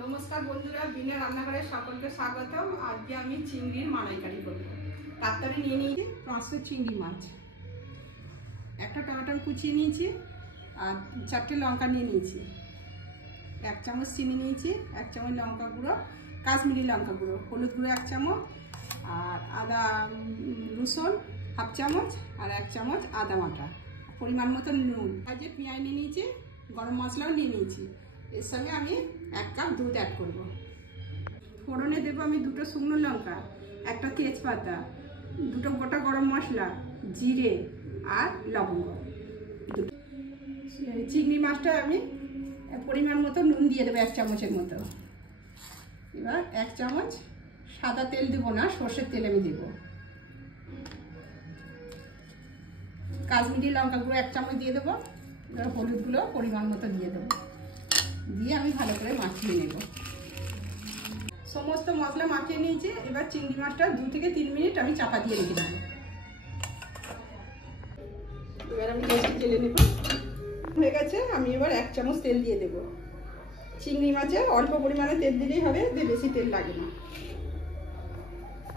नमस्कार बंधुरा बिना रान्नाघरे सकलके स्वागतम। आज के आमी चिंगड़िर मालाइकारी करब। तार तरे निये निয়েছি 500 चिंगड़ी माछ, একটা টমেটো কুচিয়ে নিয়েছি আর 4টে লঙ্কা নিয়ে নিয়েছি, 1 চামচ চিনি নিয়েছি, 1 চামচ লঙ্কা গুঁড়ো, কাশ্মীরি লঙ্কা গুঁড়ো, হলুদ গুঁড়ো 1 চামচ আর আদা রসুন হাফ চামচ আর 1 চামচ আদা বাটা, পরিমাণ মতো নুন, আজকে পেঁয়াজ নিয়ে নিয়েছি, গরম মশলাও নিয়ে নিয়েছি। এর সঙ্গে আমি 1 কাপ দুধ অ্যাড করব। ফোড়নে দেব আমি 2টো শুকনো লঙ্কা, 1টা তেজপাতা, 2টো গোটা গরম মশলা, জিরে আর লবঙ্গ। চিংড়ি মাছটা আমি পরিমাণ মতো নুন দিয়ে দেবো 1 চামচের মতো। এবার 1 চামচ সাদা তেল দেবো না, সর্ষের তেল আমি দেবো। কাশ্মীরি লঙ্কা গুঁড়ো 1 চামচ দিয়ে দেবো, এবার হলুদগুলো পরিমাণ মতো দিয়ে দেবো, দিয়ে আমি ভালো করে মাখিয়ে নেব। সমস্ত মশলা মাখিয়ে নিয়েছি। এবার চিংড়ি মাছটা 2 থেকে 3 মিনিট আমি চাপা দিয়ে রেখে দেবো। এবার আমি গ্যাসটা জ্বেলে নেব। হয়ে গেছে, আমি এবার 1 চামচ তেল দিয়ে দেব। চিংড়ি মাছে অল্প পরিমাণে তেল দিলেই হবে, বেশি তেল লাগে না।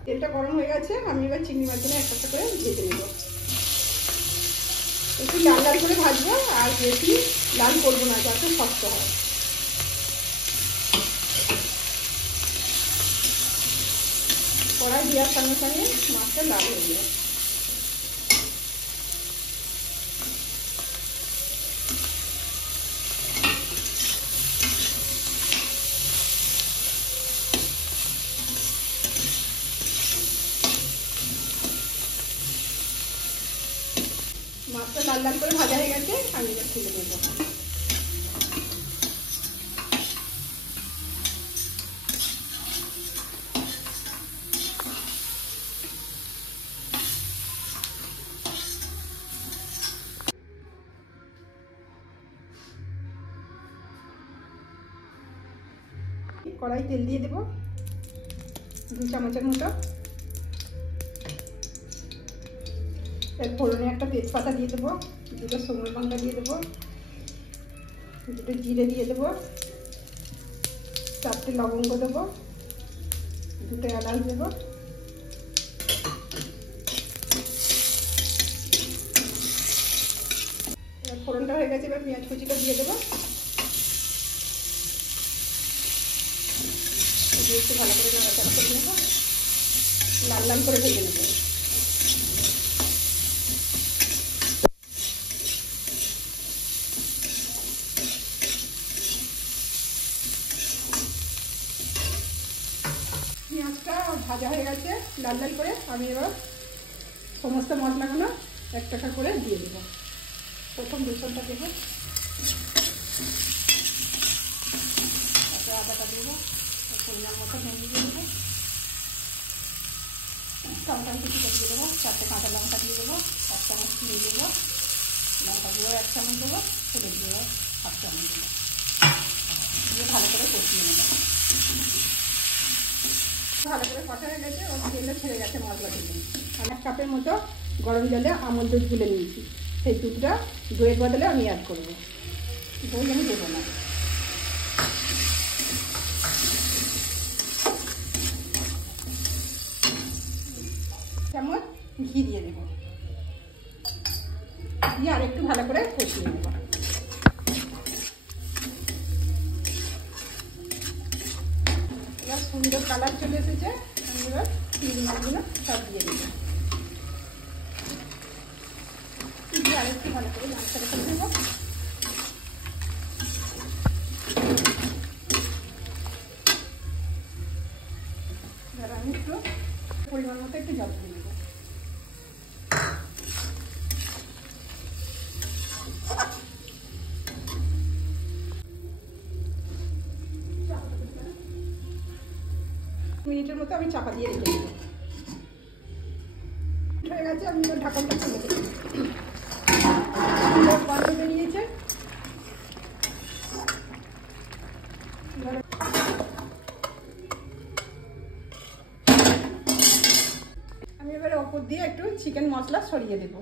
তেলটা গরম হয়ে গেছে, আমি এবার চিংড়ি মাছগুলো একটা একটা করে ভেজে নেব। একটু লাল লাল করে ভাজবো, আর বেশি লাল করবো না, যাতে শক্ত হয়। কড়াই দেওয়ার সঙ্গে সঙ্গে মাছটা লাল হয়ে যাবে। মাছটা লাল লাল করে ভাজা হয়ে গেছে, আমি এবার তুলে নেব। কড়াই তেল দিয়ে দেবো 2 চামচের মতো। এর ফোড়নে একটা তেজপাতা দিয়ে দেবো, 2টো শুকনো লঙ্কা দিয়ে দেবো, 2টো জিরে দিয়ে দেবো, 4টে লবঙ্গ দেবো, 2টো এলাচ দেবো। এবার ফোড়নটা হয়ে গেছে, এবার পেঁয়াজ কুচিটা দিয়ে দেবো, একটু ভালো করে নাড়াচাড়া করে নেব, লাল লাল করে ভেজে নেব। পেঁয়াজটা ভাজা হয়ে গেছে লাল লাল করে, আমি এবার সমস্ত মশলাগুলো একটা একটা করে দিয়ে দেবো। প্রথম রসুনটা দেবো, তারপরে আদাটা দেবো, পরিমাণ মতো নুন দিয়ে দেবো, টমেটো কুচিটা দিয়ে দেবো, 4টে কাঁচা লঙ্কা দিয়ে দেবো, 1 চামচ চিনি দেবো, লঙ্কা গুঁড়ো 1 চামচ দেবো, হলুদ গুঁড়ো হাফ চামচ দেবো, দিয়ে ভালো করে কষিয়ে নেবো। ভালো করে কষা হয়ে গেছে, ওর তেলও ছেড়ে গেছে মশলা থেকে। 1 কাপের মতো গরম জলে আমল দুধ গুলে নিয়েছি, সেই দুধটা দইয়ের বদলে আমি অ্যাড করবো। দই আমি দেবো না। চামচ ঘি দিয়ে দেবো, দিয়ে আর একটু ভালো করে কষিয়ে নেব। এবার সুন্দর কালার চলে এসেছে, আমি এবার চিংড়ি মাছগুলো সব দিয়ে দেবো, দিয়ে আর একটু ভালো করে নাড়াচাড়া করে দেবো। এবার আমি একটু পরিমাণ মতো একটু জল দিয়ে দেবো। মিনিটের মতো আমি চাপা দিয়ে রেখে দেবো। হয়ে গেছে, আমি ঢাকনটা খুলে দেবো। গন্ধ বেরিয়েছে, আমি এবারে ওপর দিয়ে একটু চিকেন মশলা ছড়িয়ে দেবো।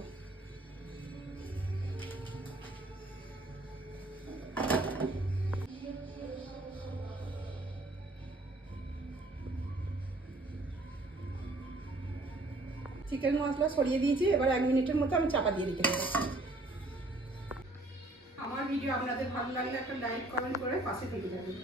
চিকেন মশলা সরিয়ে দিয়েছি, এবার 1 মিনিটের মতো আমি চাপা দিয়ে রেখে দেবো। আমার ভিডিও আপনাদের ভালো লাগলে একটা লাইক কমেন্ট করে পাশে থেকে যাবেন।